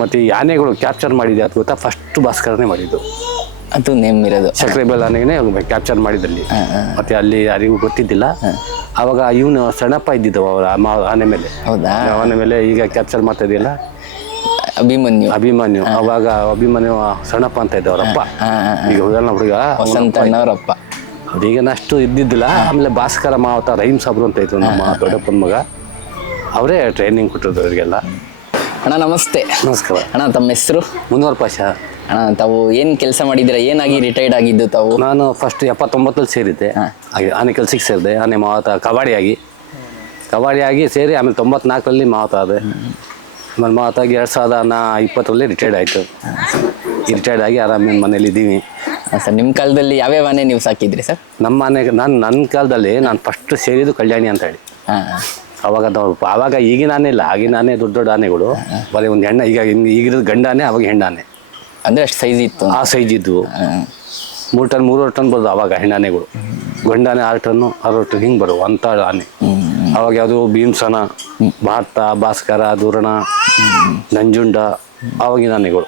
ಮತ್ತು ಈ ಆನೆಗಳು ಕ್ಯಾಪ್ಚರ್ ಮಾಡಿದೆ ಅದು ಗೊತ್ತಾ? ಫಸ್ಟ್ ಭಾಸ್ಕರನೇ ಮಾಡಿದ್ದು. ಅದು ನೇಮ್ ಇರೋದು ಸಕ್ಕರೆ ಬೆಲ್ಲ ಆನೆನೇ ಕ್ಯಾಪ್ಚರ್ ಮಾಡಿದಲ್ಲಿ ಮತ್ತೆ ಅಲ್ಲಿ ಯಾರಿಗೂ ಗೊತ್ತಿದ್ದಿಲ್ಲ. ಅವಾಗ ಇವನು ಸಣ್ಣಪ್ಪ ಇದ್ದಿದ್ದವ ಅವರ ಆನೆ ಮೇಲೆ. ಹೌದಾ? ಆನೆ ಮೇಲೆ ಈಗ ಕ್ಯಾಪ್ಚರ್ ಮಾಡ್ತಾ ಇದೆಯಲ್ಲ? ಅಭಿಮನ್ಯು. ಅಭಿಮನ್ಯು. ಅವಾಗ ಅಭಿಮನ್ಯು ಸಣ್ಣಪ್ಪ ಅಂತ ಇದ್ದ ಅವರಪ್ಪ ಈಗ ಹುಡುಗನ ಹುಡುಗ ವಸಂತ ಅದು ಅದೀಗ ಅಷ್ಟು ಇದ್ದಿದ್ದಿಲ್ಲ. ಆಮೇಲೆ ಭಾಸ್ಕರ ಮಾವತ ರಹೀಮ್ ಸಾಬ್ರು ಅಂತ ಇದ್ರು ನಮ್ಮ ದೊಡ್ಡಪ್ಪನ ಮಗ ಅವರೇ ಟ್ರೈನಿಂಗ್ ಕೊಟ್ಟಿದ್ರು ಅವರಿಗೆಲ್ಲ. ಅಣ್ಣ ನಮಸ್ತೆ. ನಮಸ್ಕಾರ. ಅಣ್ಣ ತಮ್ಮ ಹೆಸರು? ಮುನೂರ್ ಪಾಶ ಅಣ್ಣ ತಾವು ಏನು ಕೆಲಸ ಮಾಡಿದ್ದೀರಾ? ಏನಾಗಿ ರಿಟೈರ್ಡ್ ಆಗಿದ್ದು ತಾವು? ನಾನು ಫಸ್ಟ್ ಎಪ್ಪತ್ತೊಂಬತ್ತಲ್ಲಿ ಸೇರಿದ್ದೆ. ಹಾಗೆ ಆನೆ ಕೆಲ್ಸಕ್ಕೆ ಸೇರಿದೆ. ಆನೆ ಮಾವತ ಕಬಡ್ಡಿಯಾಗಿ ಕಬಡ್ಡಿಯಾಗಿ ಸೇರಿ ಆಮೇಲೆ ತೊಂಬತ್ನಾಲ್ಕರಲ್ಲಿ ಮಾವತ ಆದೆ. ಆಮೇಲೆ ಮಾವತಾಗಿ ಎರಡು ಸಾವಿರದ ನಾ ಇಪ್ಪತ್ತರಲ್ಲಿ ರಿಟೈರ್ಡ್ ಆಯಿತು. ರಿಟೈರ್ಡ್ ಆಗಿ ಆರಾಮಿನ ಮನೇಲಿ ಇದ್ದೀನಿ. ಸರ್ ನಿಮ್ಮ ಕಾಲದಲ್ಲಿ ಯಾವ್ಯಾವ ಮನೆ ನೀವು ಸಾಕಿದ್ರಿ ಸರ್? ನಮ್ಮ ಮನೆಗೆ ನಾನು ನನ್ನ ಕಾಲದಲ್ಲಿ ನಾನು ಫಸ್ಟ್ ಸೇರಿದ್ದು ಕಲ್ಯಾಣಿ ಅಂತ ಹೇಳಿ. ಹಾಂ. ಅವಾಗ ಆವಾಗ ಈಗಿನ ಆನೆ ಇಲ್ಲ. ಆಗಿನ ಆನೆ ದೊಡ್ಡ ದೊಡ್ಡ ಆನೆಗಳು. ಬರೀ ಒಂದು ಹೆಣ್ಣ ಈಗ ಈಗ ಈಗಿರೋದು ಗಂಡಾನೆ ಅವಾಗ ಹೆಣ್ಣಾನೆ. ಅಂದ್ರೆ ಅಷ್ಟು ಸೈಜ್ ಇತ್ತು. ಆ ಸೈಜ್ ಇದ್ವು. ಮೂರು ಟನ್ ಮೂರುವರೆ ಟನ್ ಬರೋದು ಅವಾಗ ಹೆಣ್ಣಾನೆಗಳು. ಗಂಡಾನೆ ಆರು ಟನ್ನು ಆರು ಟನ್ ಹಿಂಗೆ ಬರೋವು ಅಂಥ ಆನೆ. ಅವಾಗ ಯಾವುದು ಭೀಮ್ಸನ ಭಾರತ ಭಾಸ್ಕರ ದುರಣ ನಂಜುಂಡ ಆವಾಗಿನ ಆನೆಗಳು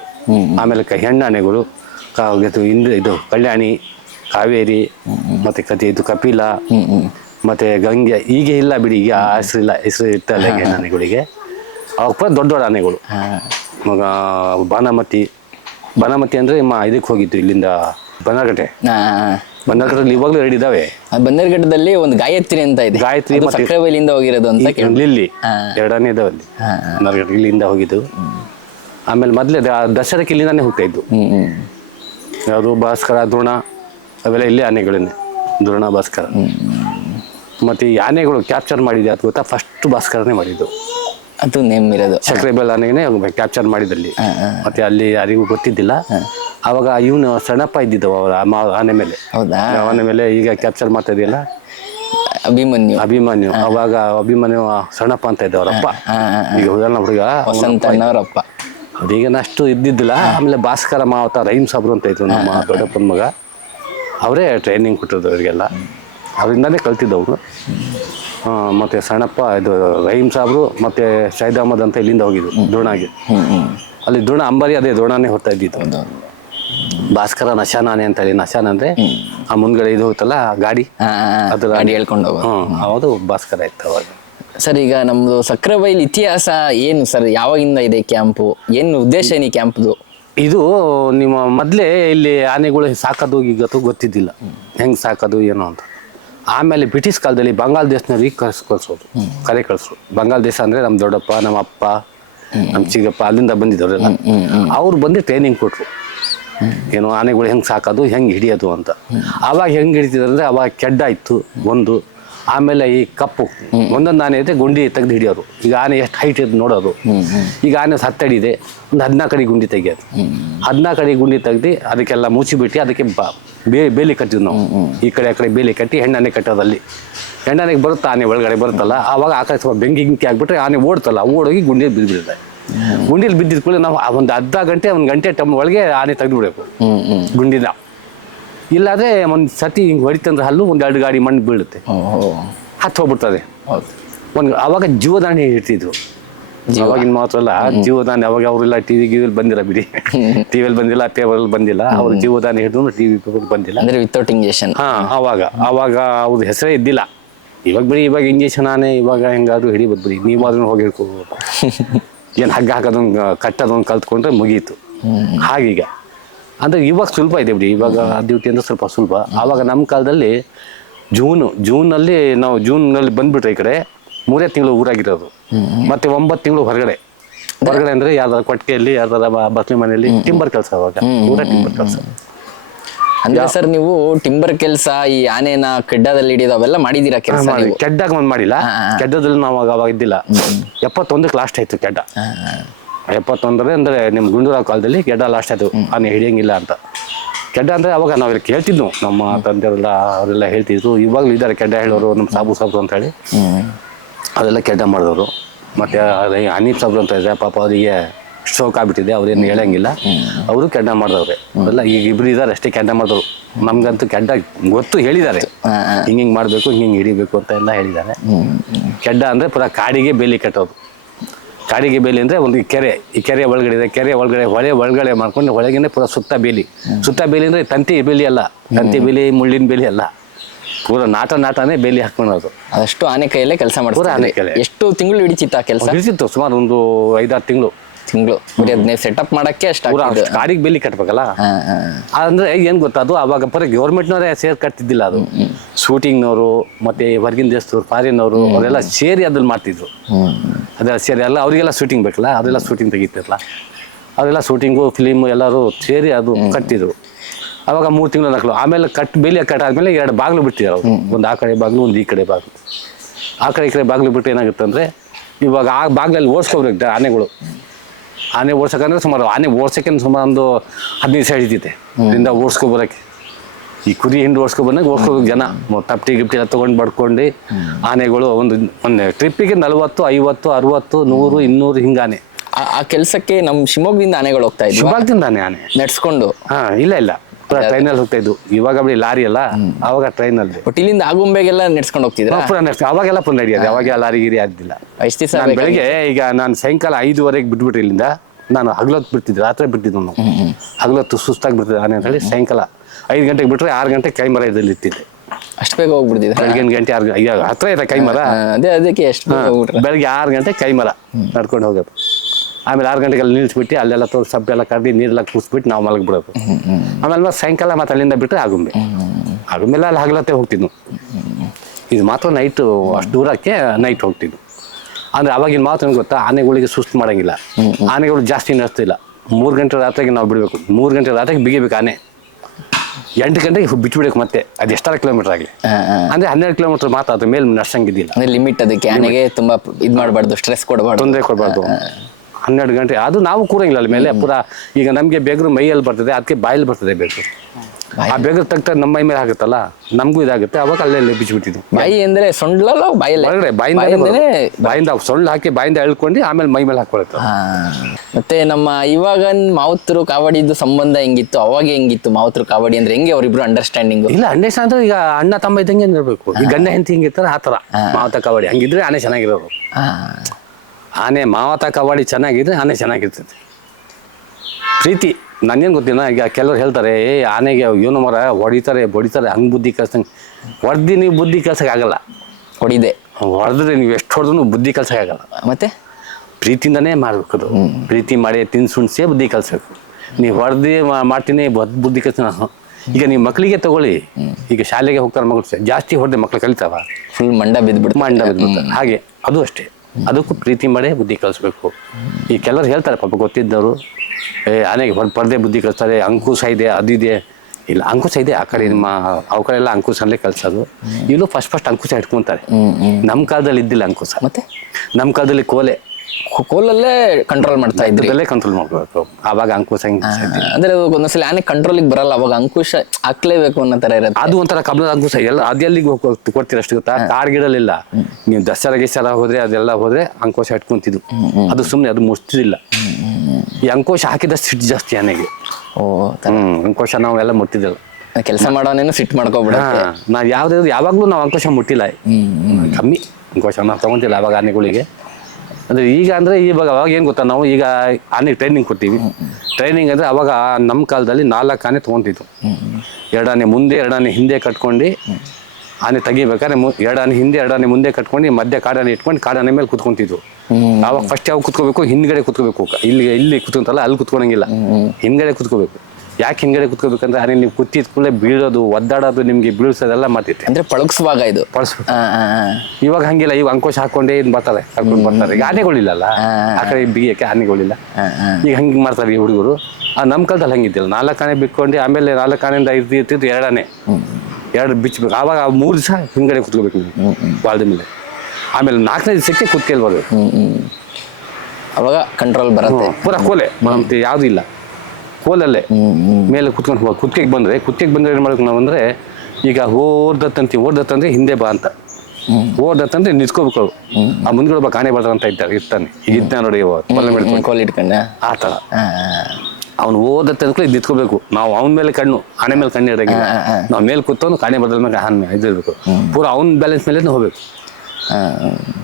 ಆಮೇಲೆ ಕ ಹೆಣ್ಣಾನೆಗಳು ಕ ಇದು ಇಂದು ಇದು ಕಲ್ಯಾಣಿ ಕಾವೇರಿ ಮತ್ತು ಕತೆ ಇದು ಕಪಿಲ. ಮತ್ತು ಗಂಗೆ ಈಗ ಇಲ್ಲ ಬಿಡಿ ಈಗ ಆ ಇಲ್ಲ ಹೆಸರು ಇರ್ತಲ್ಲ ಆನೆಗಳಿಗೆ ಅವಾಗ ದೊಡ್ಡ ದೊಡ್ಡ ಆನೆಗಳು. ಮಗ ಬಾನಮತಿ ಬಾನಮತಿ ಅಂದರೆ ಮಾ ಇದಕ್ಕೆ ಹೋಗಿದ್ದು ಇಲ್ಲಿಂದ ಬನ್ನರ್ಗಟ್ಟೆ ಹಾಂ ಬನ್ನರ್ಗಟ್ಟೆಲ್ಲಿ ಇವಾಗಲೂ ರೆಡಿ ಇದಾವೆ. ಬಂದರ್ಘಟ್ಟದಲ್ಲಿ ಒಂದು ಗಾಯತ್ರಿ ಅಂತ ಇದೆ. ಗಾಯತ್ರಿ ಅದು ಮತ್ತೆ- ಸಕ್ಕರೆ ಬೈಲಿಂದ ಹೋಗಿರೋದು ಅಂತ ಇಲ್ಲಿ ಎರಡನೇ ಇದಾವೆ ಅಲ್ಲಿ ಇಲ್ಲಿಂದ ಹೋಗಿದ್ದು. ಆಮೇಲೆ ಮೊದಲೇ ದಸರಕ್ಕೆ ಇಲ್ಲಿಂದಾನೆ ಹೋಗ್ತಾ ಇದ್ದು. ಯಾವುದು ಭಾಸ್ಕರ ದ್ರೋಣ ಅವೆಲ್ಲ ಇಲ್ಲಿ ಆನೆಗಳನ್ನೇ. ದ್ರೋಣ ಭಾಸ್ಕರ. ಮತ್ತು ಈ ಆನೆಗಳು ಕ್ಯಾಪ್ಚರ್ ಮಾಡಿದೆ ಅದು ಗೊತ್ತಾ? ಫಸ್ಟ್ ಭಾಸ್ಕರನೇ ಮಾಡಿದ್ದು. ಅದು ನೇಮ್ ಇರೋದು ಸಕ್ರೆ ಬೆಲ್ ಆನೆನೇ ಕ್ಯಾಪ್ಚರ್ ಮಾಡಿದಲ್ಲಿ ಮತ್ತೆ ಅಲ್ಲಿ ಯಾರಿಗೂ ಗೊತ್ತಿದ್ದಿಲ್ಲ. ಅವಾಗ ಇವನು ಸಣ್ಣಪ್ಪ ಇದ್ದಿದ್ದವ ಅವರ ಆನೆ ಮೇಲೆ. ಹೌದಾ? ಆನೆ ಮೇಲೆ ಈಗ ಕ್ಯಾಪ್ಚರ್ ಮಾಡ್ತಾ ಇದೆಯಲ್ಲ? ಅಭಿಮನ್ಯು. ಅಭಿಮನ್ಯು. ಅವಾಗ ಅಭಿಮನ್ಯು ಸಣ್ಣಪ್ಪ ಅಂತ ಇದ್ದ ಅವರಪ್ಪ ಈಗ ಉದಾಹರಣೆ ಹುಡುಗ? ವಸಂತ ಈಗನಷ್ಟು ಅದೀಗ ಅಷ್ಟು ಇದ್ದಿದ್ದಿಲ್ಲ. ಆಮೇಲೆ ಭಾಸ್ಕರ ಮಾವತ ರಹೀಮ್ ಸಾಬ್ರು ಅಂತ ಇದ್ರು ನಮ್ಮ ದೊಡ್ಡಪ್ಪನ ಮಗ. ಅವರೇ ಟ್ರೈನಿಂಗ್ ಕೊಟ್ಟಿದ್ರು ಅವರಿಗೆಲ್ಲ ಅವರಿಂದನೇ ಕಲ್ತಿದ್ದವರು. ಮತ್ತು ಸಣ್ಣಪ್ಪ ಇದು ರಹೀಮ್ ಸಾಬ್ರು ಮತ್ತು ಶಹೀದ್ ಅಹಮದ್ ಅಂತ ಇಲ್ಲಿಂದ ಹೋಗಿದ್ರು ದ್ರೋಣಾಗೆ. ಅಲ್ಲಿ ದ್ರೋಣ ಅಂಬಾರಿ ಅದೇ ದ್ರೋಣನೇ ಹೊರ್ತಾ ಇದ್ದಿದ್ದು ಭಾಸ್ಕರ ನಶಾನಾನೆ ಅಂತ ಹೇಳಿ ನಶಾನ ಅಂದ್ರೆ ಆ ಮುಂದ್ಗಡೆ ಇದು ಹೋಗುತ್ತಲ್ಲ ಗಾಡಿ? ಅದು ಗಾಡಿ ಹೇಳ್ಕೊಂಡು ಹೋಗೋದು. ಹೌದು ಭಾಸ್ಕರ ಇತ್ತು ಅವಾಗ. ಸರ್ ಈಗ ನಮ್ಮದು ಸಕ್ಕರೆ ಬೈಲ್ ಇತಿಹಾಸ ಏನು ಸರ್? ಯಾವಾಗಿಂದ ಇದೆ ಕ್ಯಾಂಪು? ಏನು ಉದ್ದೇಶ ಏನು ಈ ಕ್ಯಾಂಪ್ದು? ಇದು ನಿಮ್ಮ ಮೊದಲೇ ಇಲ್ಲಿ ಆನೆಗಳು ಸಾಕೋದು ಈಗ ಗೊತ್ತಿದ್ದಿಲ್ಲ. ಹೆಂಗೆ ಸಾಕೋದು ಏನೋ ಅಂತ. ಆಮೇಲೆ ಬ್ರಿಟಿಷ್ ಕಾಲದಲ್ಲಿ ಬಂಗಾಳ ದೇಶನವ್ರಿಗೆ ಕಳ್ಸ್ ಕಳ್ಸೋದು. ಕರೆ ಕಳ್ಸೋದು. ಬಂಗಾಳ ದೇಶ ಅಂದರೆ ನಮ್ಮ ದೊಡ್ಡಪ್ಪ ನಮ್ಮ ಅಪ್ಪ ನಮ್ಮ ಚಿಕ್ಕಪ್ಪ ಅಲ್ಲಿಂದ ಬಂದಿದ್ದವರೆಲ್ಲ ಅವ್ರು ಬಂದು ಟ್ರೈನಿಂಗ್ ಕೊಟ್ಟರು ಏನು ಆನೆಗಳು ಹೆಂಗೆ ಸಾಕೋದು ಹೆಂಗೆ ಹಿಡಿಯೋದು ಅಂತ. ಆವಾಗ ಹೆಂಗೆ ಹಿಡಿತಿದ್ರು ಅಂದರೆ ಅವಾಗ ಕೆಡ್ಡ ಇತ್ತು ಒಂದು. ಆಮೇಲೆ ಈ ಕಪ್ಪು. ಒಂದೊಂದು ಆನೆ ಐತೆ ಗುಂಡಿ ತೆಗೆದು ಹಿಡಿಯೋರು. ಈಗ ಆನೆ ಎಷ್ಟು ಹೈಟ್ ಇದೆ ನೋಡೋದು. ಈಗ ಆನೆ ಹತ್ತಡಿ ಇದೆ. ಒಂದು ಹದಿನಾಲ್ಕು ಅಡಿ ಗುಂಡಿ ತೆಗಿಯೋದು. ಹದಿನಾಲ್ಕು ಅಡಿ ಗುಂಡಿ ತೆಗ್ದು ಅದಕ್ಕೆಲ್ಲ ಮುಚ್ಚಿಬಿಟ್ಟು ಅದಕ್ಕೆ ಬ ಬೇ ಬೇಲಿ ಕಟ್ಟಿದ್ವಿ ನಾವು. ಈ ಕಡೆ ಆ ಕಡೆ ಬೇಲಿ ಕಟ್ಟಿ ಹೆಣ್ಣಾನೆ ಕಟ್ಟೋದಲ್ಲಿ ಹೆಣ್ಣಾನೆಗೆ ಬರುತ್ತೆ ಆನೆ ಒಳಗಡೆ ಬರುತ್ತಲ್ಲ ಆವಾಗ ಆಕಾಶ ಸ್ವಲ್ಪ ಬೆಂಕಿ ಗಿಂಕಿ ಆಗಿಬಿಟ್ರೆ ಆನೆ ಓಡ್ತಲ್ಲ ಓಡೋಗಿ ಗುಂಡಿಯಲ್ಲಿ ಬಿದ್ದಿದೆ ಗುಂಡಿಯಲ್ಲಿ ಬಿದ್ದಿದ ಕೂಡ ನಾವು ಒಂದು ಅರ್ಧ ಗಂಟೆ ಒಂದು ಗಂಟೆ ಟಮ್ ಒಳಗೆ ಆನೆ ತೆಗೆದುಬಿಡಬೇಕು. ಗುಂಡಿನ. ಇಲ್ಲಾದ್ರೆ ಒಂದು ಸತಿ ಹಿಂಗೆ ಹೊಡಿತಂದ್ರೆ ಹಲ್ಲು ಒಂದು ಎರಡು ಗಾಡಿ ಮಣ್ಣು ಬೀಳುತ್ತೆ. ಹತ್ತು ಹೋಗ್ಬಿಡ್ತದೆ. ಹೌದು. ಒಂದು ಆವಾಗ ಜೀವದಾಣಿ ಇರ್ತಿದ್ರು. ಅವಾಗಿನ ಮಾತ್ರ ಅಲ್ಲ ಜೀವದಾನ ಯಾವಾಗ ಅವರೆಲ್ಲ ಟಿವಿ ಗಿವಿಲಿ ಬಂದಿಲ್ಲ ಬಿಡಿ. ಟಿವಿಯಲ್ಲಿ ಬಂದಿಲ್ಲ ಪೇಪರಲ್ಲಿ ಬಂದಿಲ್ಲ ಅವ್ರ ಜೀವದಾನ ಹಿಡಿದು ಟಿವಿ ಪೇಪರ್ ಬಂದಿಲ್ಲ. ಅಂದ್ರೆ ವಿತೌಟ್ ಇಂಜೆಕ್ಷನ್ ಹಾ ಅವಾಗ ಅವಾಗ ಅವ್ರ ಹೆಸರೇ ಇದ್ದಿಲ್ಲ. ಇವಾಗ ಬಿಡಿ ಇವಾಗ ಇಂಜೆಕ್ಷನ್ ಆನೆ ಇವಾಗ ಹೆಂಗಾದ್ರು ಹಿಡಿಬೋದು ಬಿಡಿ. ನೀವಾದ್ರೂ ಹೋಗಿ ಹಿಡ್ಕೋಬೋದು ಏನು ಹಗ್ಗ ಹಾಕೋದೊಂದು ಕಟ್ಟೋದೊಂದು ಕಲ್ತ್ಕೊಂಡ್ರೆ ಮುಗೀತು. ಹಾಗೀಗ. ಅಂದ್ರೆ ಇವಾಗ ಸುಲಭ ಇದೆ ಬಿಡಿ. ಇವಾಗ ಡ್ಯೂಟಿ ಅಂದ್ರೆ ಸ್ವಲ್ಪ ಸುಲಭ. ಆವಾಗ ನಮ್ಮ ಕಾಲದಲ್ಲಿ ಜೂನು ಜೂನಲ್ಲಿ ನಾವು ಜೂನ್ನಲ್ಲಿ ಬಂದ್ಬಿಟ್ರೆ ಈ ಕಡೆ ಮೂರೇ ತಿಂಗಳು ಊರಾಗಿರೋದು. ಮತ್ತೆ ಒಂಬತ್ತು ತಿಂಗಳು ಹೊರಗಡೆ. ಹೊರಗಡೆ ಅಂದ್ರೆ ಯಾವ್ದಾರ ಕೊಟ್ಟಿಗೆಯಲ್ಲಿ ಯಾವ್ದಾರ ಬಸ್ಲಿ ಮನೆಯಲ್ಲಿ ಟಿಂಬರ್ ಕೆಲಸ ಅವಾಗ. ಮೂರೇ ಟಿಂಬರ್ ಕೆಲಸ. ಅಂದ್ರೆ ಸರ್ ನೀವು ಟಿಂಬರ್ ಕೆಲಸ ಈ ಆನೆನ ಕೆಡ್ಡದಲ್ಲಿ ಹಿಡಿಯೋದು ಅವೆಲ್ಲ ಮಾಡಿದೀರಾ ಕೆಲಸ ಕೆಡ್ಡಾಗ ಒಂದ್ ಮಾಡಿಲ್ಲ. ಕೆಡ್ಡದಲ್ಲಿ ನಾವು ಅವಾಗ ಇದ್ದಿಲ್ಲ. ಎಪ್ಪತ್ತೊಂದಕ್ಕೆ ಲಾಸ್ಟ್ ಆಯ್ತು ಕೆಡ್ಡ. ಎಪ್ಪತ್ತೊಂದರೆ ಅಂದ್ರೆ ನಿಮ್ ಗುಂಡೂರ ಕಾಲದಲ್ಲಿ ಕೆಡ್ಡ ಲಾಸ್ಟ್ ಆಯ್ತು. ಆನೆ ಹಿಡಿಯಂಗಿಲ್ಲ ಅಂತ. ಕೆಡ್ಡ ಅಂದ್ರೆ ಅವಾಗ ನಾವೆಲ್ಲ ಕೇಳ್ತಿದ್ವು ನಮ್ಮ ತಂದೆಯವರೆಲ್ಲ ಅವರೆಲ್ಲ ಹೇಳ್ತಿದ್ರು. ಇವಾಗಲೂ ಇದ್ದಾರೆ ಕೆಡ್ಡ ಹೇಳೋರು ನಮ್ಮ ಸಾಬು ಸಾಬು ಅಂತ ಹೇಳಿ. ಅದೆಲ್ಲ ಕೆಟ್ಟ ಮಾಡಿದವರು. ಮತ್ತೆ ಅನೀಪ್ ಸಾಬ್ರು ಅಂತ ಇದ್ದಾರೆ ಪಾಪ ಅವರಿಗೆ ಸ್ಟ್ರೋಕ್ ಆಗ್ಬಿಟ್ಟಿದೆ ಅವ್ರೇನು ಹೇಳಂಗಿಲ್ಲ. ಅವರು ಕೆಡ್ಡ ಮಾಡಿದವ್ರೆ. ಅವೆಲ್ಲ ಈಗ ಇಬ್ರು ಇದ್ದಾರೆ ಅಷ್ಟೇ ಕೆಡ್ಡ ಮಾಡಿದ್ರು ನಮ್ಗಂತೂ ಕೆಡ್ಡ ಗೊತ್ತು ಹೇಳಿದ್ದಾರೆ. ಹಿಂಗ ಹಿಂಗ್ ಮಾಡ್ಬೇಕು ಹಿಂಗೆ ಹಿಂಗೆ ಹಿಡಿಬೇಕು ಅಂತ ಎಲ್ಲ ಹೇಳಿದ್ದಾರೆ. ಕೆಡ್ಡ ಅಂದ್ರೆ ಪುರಾ ಕಾಡಿಗೆ ಬೇಲಿ ಕಟ್ಟೋದು. ಕಾಡಿಗೆ ಬೇಲಿ ಅಂದ್ರೆ ಒಂದು ಕೆರೆ ಈ ಕೆರೆ ಒಳಗಡೆ ಇದೆ ಕೆರೆ ಒಳಗಡೆ ಹೊಳೆ ಒಳಗಡೆ ಮಾಡ್ಕೊಂಡು ಒಳಗೇನೆ ಪುರಾ ಸುತ್ತ ಬೇಲಿ. ಸುತ್ತ ಬೇಲಿ ಅಂದ್ರೆ ತಂತಿ ಬೇಲಿ ಅಲ್ಲ. ತಂತಿ ಬೇಲಿ ಮುಳ್ಳಿನ ಬೇಲಿ ಅಲ್ಲ. ಪೂರ ನಾಟ ನಾಟನೇ ಬೇಲಿ ಹಾಕ್ಕೊಳೋದು ಅದಷ್ಟು ಆನೆ ಕೈಯಲ್ಲೇ ಕೆಲಸ ಆನೆ ಮಾಡ್ತಾರೆ ಕೈಯಲ್ಲೇ. ಎಷ್ಟು ತಿಂಗಳು ಹಿಡಿತಿತ್ತ ಕೆಲಸ? ಹಿಡಿಸಿತ್ತು ಸುಮಾರು ಒಂದು ಐದಾರು ತಿಂಗಳು. ತಿಂಗಳು. ಬರೀ ಅದನ್ನೇ ಸೆಟಪ್ ಮಾಡಕ್ಕೆ ಅಷ್ಟು ಪೂರ ಆಗ್ತಿದ್ದು. ಕಾಡಿಗೆ ಬೇಲಿ ಕಟ್ಬೇಕಲ್ಲ? ಹಾ, ಹಾ. ಅಂದ್ರೆ ಏನ್ ಗೊತ್ತಾ ಅದು? ಅವಾಗ ಬರೀ ಗೌರ್ಮೆಂಟ್ನವರೇ ಸೇರ್ ಕಟ್ತಿದ್ದಿಲ್ಲ ಅದು. ಶೂಟಿಂಗ್ನವರು ಮತ್ತೆ ಹೊರಗಿನ ದೇಶದವ್ರು ಫಾರಿನ್ನವರು ಅವರೆಲ್ಲ ಸೇರಿ ಅದ್ರಲ್ಲಿ ಮಾಡ್ತಿದ್ರು. ಹ್ಮ್. ಅದೆಲ್ಲ ಸೇರಿ ಎಲ್ಲ ಅವರಿಗೆಲ್ಲ ಶೂಟಿಂಗ್ ಬೇಕಲ್ಲ? ಅದೆಲ್ಲ ಶೂಟಿಂಗ್ ತೆಗಿತಿರಲ್ಲ ಅವರೆಲ್ಲ ಶೂಟಿಂಗು ಫಿಲಿಮು ಎಲ್ಲರೂ ಸೇರಿ ಅದು ಕಟ್ಟಿದ್ರು ಅವಾಗ ಮೂರು ತಿಂಗಳು ನಾಲ್ಕು ಆಮೇಲೆ ಕಟ್ ಬೇಲಿ ಕಟ್ಟಾದ್ಮೇಲೆ ಎರಡು ಬಾಗಿಲು ಬಿಟ್ಟಿದ್ದಾರೆ ಅವರು. ಒಂದು ಆ ಕಡೆ ಬಾಗಿಲು ಒಂದು ಈ ಕಡೆ ಬಾಗಿಲು. ಆ ಕಡೆ ಈ ಕಡೆ ಬಾಗಿಲು ಬಿಟ್ಟು ಏನಾಗುತ್ತೆ ಅಂದರೆ ಇವಾಗ ಆ ಬಾಗಿಲಲ್ಲಿ ಓಡಿಸ್ಕೋಬೇಕು ಆನೆಗಳು. ಆನೆ ಓಡ್ಸಕ್ಕಂದ್ರೆ ಸುಮಾರು ಆನೆ ಓಡ್ಸಕ್ಕೆ ಸುಮಾರು ಒಂದು ಹದಿನೈದು ಸೈಡ್ ಇದ್ದಿದೆ. ಇದರಿಂದ ಓಡಿಸ್ಕೊಬರೋಕ್ಕೆ. ಈ ಕುರಿ ಹಿಂಡು ಓಡಿಸ್ಕೊ ಬಂದಾಗ ಓಡಿಸ್ಕೋಬೇಕು ಜನ. ತಪ್ಟಿ ಗಿಪ್ಟಿ ಎಲ್ಲ ತೊಗೊಂಡು ಬಡ್ಕೊಂಡು ಆನೆಗಳು ಒಂದು ಒಂದು ಟ್ರಿಪ್ಪಿಗೆ ನಲವತ್ತು ಐವತ್ತು ಅರುವತ್ತು ನೂರು ಇನ್ನೂರು ಹಿಂಗಾನೆ ಆ- ಆ ಕೆಲಸಕ್ಕೆ ನಮ್ಮ ಶಿವಮೊಗ್ಗದಿಂದ ಆನೆಗಳು ಹೋಗ್ತಾ ಇದ್ವಿ? ಶಿವಮೊಗ್ಗದಿಂದ ಆನೆ ಆನೆ. ನಡ್ಸ್ಕೊಂಡು? ಹಾ ಇಲ್ಲ ಇಲ್ಲ. ಟ್ರೈನಲ್ಲಿ ಹೋಗ್ತಾ ಇದ್ದು ಇವಾಗ ಬರೀ ಲಾರಿ ಅಲ್ಲ ಅವಾಗ ಟ್ರೈನಲ್ಲಿ ಬಟ್ ಇಲ್ಲಿಂದ ಆಗುಂಬೆಗೆಲ್ಲ ನಡ್ಸ್ಕೊಂಡು ಹೋಗ್ತಿದ್ರು? ಪುರ next ಅವಾಗೆಲ್ಲ ಪುನಃ ನಡೆಯೋದು ಅವಾಗ ಲಾರಿ ಗಿರಿ ಆಗಿಲ್ಲ ಎಷ್ಟು ದಿವಸ ನಾನು ಬೆಳಿಗ್ಗೆ ಈಗ ನಾನು ಸಾಯಂಕಾಲ ಐದುವರೆಗೆ ಬಿಟ್ಬಿಟ್ಟು ಇಲ್ಲಿಂದ. ನಾನು ಹಗಲೊತ್ತು ಬಿಡ್ತಿದ್ದೆ. ರಾತ್ರಿ ಬಿಟ್ಟಿದ್ದು ನಾನು. ಹಗಲೊತ್ತು ಸುಸ್ತಾಗಿ ಬಿಡ್ತಿದ್ದೆ ನಾನು ಅಂತ ಹೇಳಿ ಸಾಯಂಕಾಲ ಐದು ಗಂಟೆಗೆ ಬಿಟ್ರೆ ಆರು ಗಂಟೆ ಕೈ ಮರ ಇದ್ರಲ್ಲಿ ಇರ್ತಿದ್ದೆ. ಅಷ್ಟು ಬೇಗ ಹೋಗ್ಬಿಡ್ತಿದ್ದೆ ಗಂಟೆ ಆರು ಹತ್ರ ಇದೆ ಕೈ ಮರ. ಅದೇ ಅದಕ್ಕೆ ಎಷ್ಟು ಬೆಳಗ್ಗೆ ಆರು ಗಂಟೆ ಕೈ ಮರ ನಡ್ಕೊಂಡು ಹೋಗೋದು. ಆಮೇಲೆ ಆರು ಗಂಟೆಗೆ ಅಲ್ಲಿ ನಿಲ್ಲಿಸ್ಬಿಟ್ಟು ಅಲ್ಲೆಲ್ಲ ತೋರಿಸಿ ಸಬ್ಬೆಲ್ಲ ಕರ್ದು ನೀರೆಲ್ಲ ಕೂಸ್ಬಿಟ್ಟು ನಾವು ಮಲಗಿಬಿಡೋದು ಆಮೇಲೆ ಮತ್ತೆ ಸಾಯಂಕಾಲ ಮತ್ತೆ ಅಲ್ಲಿಂದ ಬಿಟ್ಟರೆ ಆಗುಂಬೆ. ಆಗುಂಬೆಲ್ಲ ಅಲ್ಲಿ ಹಗಲತ್ತೆ ಹೋಗ್ತಿದ್ವು ಇದು ಮಾತ್ರ ನೈಟು ಅಷ್ಟು ದೂರಕ್ಕೆ ನೈಟ್ ಹೋಗ್ತಿದ್ವು. ಅಂದ್ರೆ ಅವಾಗಿನ ಮಾತು ಏನು ಗೊತ್ತಾ? ಆನೆಗಳಿಗೆ ಸುಸ್ತು ಮಾಡಂಗಿಲ್ಲ. ಆನೆಗಳು ಜಾಸ್ತಿ ನಡೆಸ್ತಿಲ್ಲ. ಮೂರು ಗಂಟೆ ರಾತ್ರಿಗೆ ನಾವು ಬಿಡಬೇಕು. ಮೂರು ಗಂಟೆ ರಾತ್ರಿಗೆ ಬಿಗಿಬೇಕು ಆನೆ. ಎಂಟು ಗಂಟೆಗೆ ಬಿಟ್ಬಿಡಬೇಕು ಮತ್ತೆ. ಅದು ಎಷ್ಟಾರ ಕಿಲೋಮೀಟರ್ ಆಗಲಿ. ಅಂದ್ರೆ ಹನ್ನೆರಡು ಕಿಲೋಮೀಟರ್ ಮಾತ್ರ ಅದ್ರ ಮೇಲೆ ನಡ್ಸಂಗಿದ್ದಿಲ್ಲ. ಅಂದ್ರೆ ಲಿಮಿಟ್ ಅದಕ್ಕೆ ಆನೆಗೆ ತುಂಬಾ ಇದು ಮಾಡಬಾರ್ದು ಸ್ಟ್ರೆಸ್ ಕೊಡಬಾರ್ದು. ತೊಂದರೆ ಕೊಡಬಾರ್ದು. ಹನ್ನೆರಡು ಗಂಟೆ. ಅದು ನಾವು ಕೂರಂಗಿಲ್ಲ ಅಲ್ಲಿ ಮೇಲೆ. ಪುರಾ ಈಗ ನಮಗೆ ಬೇಗರು ಮೈಯಲ್ಲಿ ಬರ್ತದೆ ಅದಕ್ಕೆ ಬಾಯಲ್ಲಿ ಬರ್ತದೆ ಬೇಗರು. ಆ ಬೇಗರು ತಗ್ತ ನಮ್ಮ ಮೈ ಮೇಲೆ ಆಗುತ್ತಲ್ಲ? ನಮಗೂ ಇದಾಗುತ್ತೆ. ಅವಾಗ ಅಲ್ಲೇ ಬಿಚ್ಚಿಬಿಟ್ಟಿದ್ವು ಬಾಯಿ ಅಂದ್ರೆ ಸೊಂಡ್ಲಲ್ಲ ಬಾಯಲ್ಲಿ? ಒಳಗಡೆ ಬಾಯಿಂದ ಬಾಯಿಂದ ಸೊಳ್ಳು ಹಾಕಿ ಬಾಯಿಂದ ಎಳ್ಕೊಂಡು ಆಮೇಲೆ ಮೈ ಮೇಲೆ ಹಾಕೊಳುತ್ತೆ. ಮತ್ತೆ ನಮ್ಮ ಇವಾಗ ಮಾವುತರು ಕಾವಡಿದು ಸಂಬಂಧ ಹೆಂಗಿತ್ತು? ಅವಾಗ ಹೆಂಗಿತ್ತು ಮಾವುತರು ಕಾವಡಿ ಅಂದ್ರೆ ಹೆಂಗೆ ಅವರಿಬ್ರು ಅಂಡರ್ಸ್ಟ್ಯಾಂಡಿಂಗ್ ಇಲ್ಲ ಅಂಡೇಶ ಅಂದ್ರೆ ಈಗ ಅಣ್ಣ ತಮ್ಮ ಇದ್ದಂಗೆ ಇರಬೇಕು. ಈ ಗಂಡ ಹೆಂಡತಿ ಹಿಂಗಿರ್ತಾರೆ ಆ ಥರ ಮಾವತ ಕಬಡ್ಡಿ ಹಂಗಿದ್ರೆ ಆನೆ ಚೆನ್ನಾಗಿರೋರು. ಆನೆ ಮಾವತ ಕವಾಡಿ ಚೆನ್ನಾಗಿದ್ರೆ ಆನೆ ಚೆನ್ನಾಗಿರ್ತದೆ ಪ್ರೀತಿ ನನಗೇನು ಗೊತ್ತಿಲ್ಲ ಈಗ ಕೆಲವ್ರು ಹೇಳ್ತಾರೆ ಏ ಆನೆಗೆ ಏನು ಮರ ಹೊಡಿತಾರೆ ಬಡಿತಾರೆ ಹಂಗೆ ಬುದ್ಧಿ ಕಲ್ಸಂಗೆ ಹೊಡೆದು ನೀವು ಬುದ್ಧಿ ಕಲ್ಸೋಕ್ಕಾಗಲ್ಲ ಆಗಲ್ಲ. ಹೊಡಿದೆ. ಹೊಡೆದ್ರೆ ನೀವು ಎಷ್ಟು ಹೊಡೆದ್ರು ಬುದ್ಧಿ ಕಲ್ಸೋಕ್ಕಾಗಲ್ಲ ಆಗಲ್ಲ. ಮತ್ತೆ? ಪ್ರೀತಿಯಿಂದನೇ ಮಾಡಬೇಕು ಅದು ಪ್ರೀತಿ ಮಾಡಿ ತಿನ್ಸುಣ್ಸೇ ಬುದ್ಧಿ ಕಲ್ಸಬೇಕು. ನೀವು ಹೊಡೆದು ಮಾಡ್ತೀನಿ ಬುದ್ಧಿ ಕಲ್ಸ ಈಗ ನೀವು ಮಕ್ಕಳಿಗೆ ತಗೊಳ್ಳಿ. ಈಗ ಶಾಲೆಗೆ ಹೋಗ್ತಾರೆ ಮಕ್ಕಳು ಜಾಸ್ತಿ ಹೊಡೆದೆ ಮಕ್ಕಳು ಕಲಿತಾವ. ಫುಲ್ ಮಂಡ ಬಿದ್ದುಬಿಟ್ಟು ಮಂಡ ಬಿದ್ದು ಹಾಗೆ ಅದು ಅಷ್ಟೇ. ಅದಕ್ಕೂ ಪ್ರೀತಿ ಮಾಡೇ ಬುದ್ಧಿ ಕಲಿಸ್ಬೇಕು. ಈ ಕೆಲವರು ಹೇಳ್ತಾರೆ ಪಾಪ ಗೊತ್ತಿದ್ದವರು ಏ ಆನೆಗೆ ಪರದೆ ಬುದ್ಧಿ ಕಲಿಸ್ತಾರೆ ಅಂಕುಶ ಇದೆ ಅದಿದೆ ಇಲ್ಲ ಅಂಕುಶ ಇದೆ ಆ ಕಡೆ ನಿಮ್ಮ ಅವ ಕಡೆ ಎಲ್ಲ ಅಂಕುಶಲ್ಲೇ ಕಲಿಸೋದು. ಇಲ್ಲೂ ಫಸ್ಟ್ ಫಸ್ಟ್ ಅಂಕುಶ ಇಟ್ಕೊಂತಾರೆ. ನಮ್ಮ ಕಾಲದಲ್ಲಿ ಇದ್ದಿಲ್ಲ ಅಂಕುಶ. ಮತ್ತೆ? ನಮ್ಮ ಕಾಲದಲ್ಲಿ ಕೋಲೆ. ಕೋಲಲ್ಲೇ ಕಂಟ್ರೋಲ್ ಮಾಡ್ತಾ ಇದ್ರಿ. ಇದರಲ್ಲೇ ಕಂಟ್ರೋಲ್ ಮಾಡ್ಬೇಕು. ಆವಾಗ ಅಂಕುಶ ಹಿಂಗೆ ಅಂದ್ರೆ ಅದು ಒಂದೊಂದ್ಸಲ ಆನೆ ಕಂಟ್ರೋಲಿಗೆ ಬರಲ್ಲ ಅವಾಗ ಅಂಕುಶ ಹಾಕ್ಲೇಬೇಕು ಅನ್ನೋ ತರ ಇರುತ್ತೆ. ಅದು ಒಂಥರ ಕಬ್ಲದ ಅಂಕುಶ ಎಲ್ಲ ಅದೆಲ್ಲಿಗೆ ಕೊಡ್ತೀರ ಅಷ್ಟು ಗೊತ್ತಾ? ಕಾರ್ಗಿಡಲಿಲ್ಲ ನೀವು ದಸರಾ ಗಿಸರ ಹೋದ್ರೆ ಅದೆಲ್ಲ ಹೋದ್ರೆ ಅಂಕುಶ ಇಟ್ಕೊಂತಿದ್ವು ಅದು ಸುಮ್ಮನೆ ಅದು ಮುಚ್ತಿದಿಲ್ಲ ಈ ಅಂಕುಶ ಹಾಕಿದ ಸಿಟ್ಟು ಜಾಸ್ತಿ ಆನೆಗೆ. ಓ ಹ್ಮ್ ಅಂಕುಶ ನಾವೆಲ್ಲ ಮುಟ್ಟಿದ್ದಿಲ್ಲ ಕೆಲಸ ಮಾಡೋನೇನು ಸಿಟ್ ಮಾಡ್ಕೋಬಿಡ ಹಾ ನಾವು ಯಾವ್ದು ಯಾವಾಗ್ಲೂ ನಾವು ಅಂಕುಶ ಮುಟ್ಟಿಲ್ಲ. ಕಮ್ಮಿ. ಅಂಕುಶ ನಾವು ತಗೊಂತಿಲ್ಲ ಅವಾಗ ಆನೆಗಳಿಗೆ. ಅಂದ್ರೆ ಈಗ ಅಂದ್ರೆ ಇವಾಗ ಅವಾಗ ಏನು ಗೊತ್ತಾ ನಾವು ಈಗ ಆನೆಗೆ ಟ್ರೈನಿಂಗ್ ಕೊಡ್ತೀವಿ. ಟ್ರೈನಿಂಗ್ ಅಂದ್ರೆ ಅವಾಗ ನಮ್ಮ ಕಾಲದಲ್ಲಿ ನಾಲ್ಕು ಆನೆ ತೊಗೊಂತಿದ್ವು ಎರಡನೇ ಮುಂದೆ ಎರಡಾನೆ ಹಿಂದೆ ಕಟ್ಕೊಂಡು ಆನೆ ತೆಗಿಬೇಕಾದ್ರೆ ಮು- ಹಿಂದೆ ಎರಡನೇ ಮುಂದೆ ಕಟ್ಕೊಂಡು ಮಧ್ಯ ಕಾಡಾನೆ ಇಟ್ಕೊಂಡು ಕಾಡಾನೆ ಮೇಲೆ ಕುತ್ಕೊಂತಿದ್ವು ಅವಾಗ ಫಸ್ಟ್ ಯಾವ ಕುತ್ಕೋಬೇಕು? ಹಿಂದ್ಗಡೆ ಕುತ್ಕೋಬೇಕು. ಇಲ್ಲಿ ಇಲ್ಲಿ ಕುತ್ಕೊಂತಲ್ಲ ಅಲ್ಲಿ ಕುತ್ಕೊಳಂಗಿಲ್ಲ. ಹಿಂದ್ಗಡೆ ಕುತ್ಕೋಬೇಕು. ಯಾಕೆ ಹಿಂಗಡೆ ಕುತ್ಕೋಬೇಕಂದ್ರೆ ಅದೇ ನೀವು ಕುತ್ತಿದ ಕೂಡಲೇ ಬೀಳೋದು ಒದ್ದಾಡೋದು ನಿಮ್ಗೆ ಬೀಳ್ಸೋದೆಲ್ಲ ಮಾಡ್ತೈತೆ ಅಂದ್ರೆ ಪಳಗಿಸುವಾಗ ಇದು. ಆ. ಇವಾಗ ಹಂಗಿಲ್ಲ ಇವಾಗ ಅಂಕೋಶ ಹಾಕೊಂಡೇ ಇದ್ ಬರ್ತಾರೆ ಕರ್ಕೊಂಡು ಬರ್ತಾರೆ. ಈಗ ಆನೆಗಳಿಲ್ಲಲ್ಲ ಆ ಕಡೆ ಬಿಗಿಯಕ್ಕೆ ಆನೆಗಳಿಲ್ಲ. ಈಗ ಹಂಗೆ ಮಾಡ್ತಾರೆ ಈ ಹುಡುಗರು. ಆ ನಮ್ಮ ಕಾಲದಲ್ಲಿ ಹಂಗಿದ್ದಿಲ್ಲ. ನಾಲ್ಕು ಆನೆ ಬಿಟ್ಕೊಂಡು ಆಮೇಲೆ ನಾಲ್ಕು ಆನೆಯಿಂದ ಐದು ಇರ್ತಿದ್ದು ಎರಡನೇ. ಎರಡು ಬಿಚ್ಚಬೇಕು ಆವಾಗ ಮೂರು ದಿವಸ ಹಿಂಗಡೆ ಕುತ್ಕೋಬೇಕು ನೀವು. ಬಾಲ್ದ ಮೇಲೆ. ಆಮೇಲೆ ನಾಲ್ಕನೇ ದಿವಸಕ್ಕೆ ಕುತ್ಕೇಳ್ಬಾರ್ದು ಬರ್ಬೇಕು ಅವಾಗ ಕಂಟ್ರೋಲ್ ಬರುತ್ತೆ. ಪೂರ ಕೋಲೆ. ಮತ್ತೆ ಯಾವುದೂ ಇಲ್ಲ. ಕೋಲಲ್ಲೇ ಮೇಲೆ ಕುತ್ಕೊಂಡು ಹೋಗಿ ಕುತ್ತಿಗೆ ಬಂದರೆ ಕುತ್ತಿಗೆ ಬಂದರೆ ಏನು ಮಾಡ್ಬೇಕು ನಾವು ಅಂದರೆ ಈಗ ಓದತ್ತಂತೀವಿ ಓದತ್ತಂದ್ರೆ ಹಿಂದೆ ಬಾ ಅಂತ. ಓದತ್ತಂದ್ರೆ ನಿಂತ್ಕೋಬೇಕು ಅವ್ರು. ಆ ಮುಂದ್ಗಡೆ ಒಬ್ಬ ಕಾಣೆ ಬರ್ದ ಅಂತ ಇದ್ದಾರೆ ಇರ್ತಾನೆ. ಈಗ ಇದ್ದ ನೋಡಿ ಕೋಲ್ ಇಟ್ಕೊಂಡ ಆ ಥರ. ಅವ್ನು ಓದತ್ತೆ ಅಂದ್ಕೊಳ್ಳಿ ನಿಂತ್ಕೋಬೇಕು. ನಾವು ಅವನ ಮೇಲೆ ಕಣ್ಣು ಆನೆ ಮೇಲೆ ಕಣ್ಣು ಇಡಂಗಿಲ್ಲ. ನಾವು ಮೇಲೆ ಕೂತವನು ಕಾಣೆ ಬದಲ ಮೇಲೆ ಹಣ್ಣು ಇದು ಇರಬೇಕು. ಪೂರ ಅವ್ನ ಬ್ಯಾಲೆನ್ಸ್ ಮೇಲೆ ಹೋಗ್ಬೇಕು.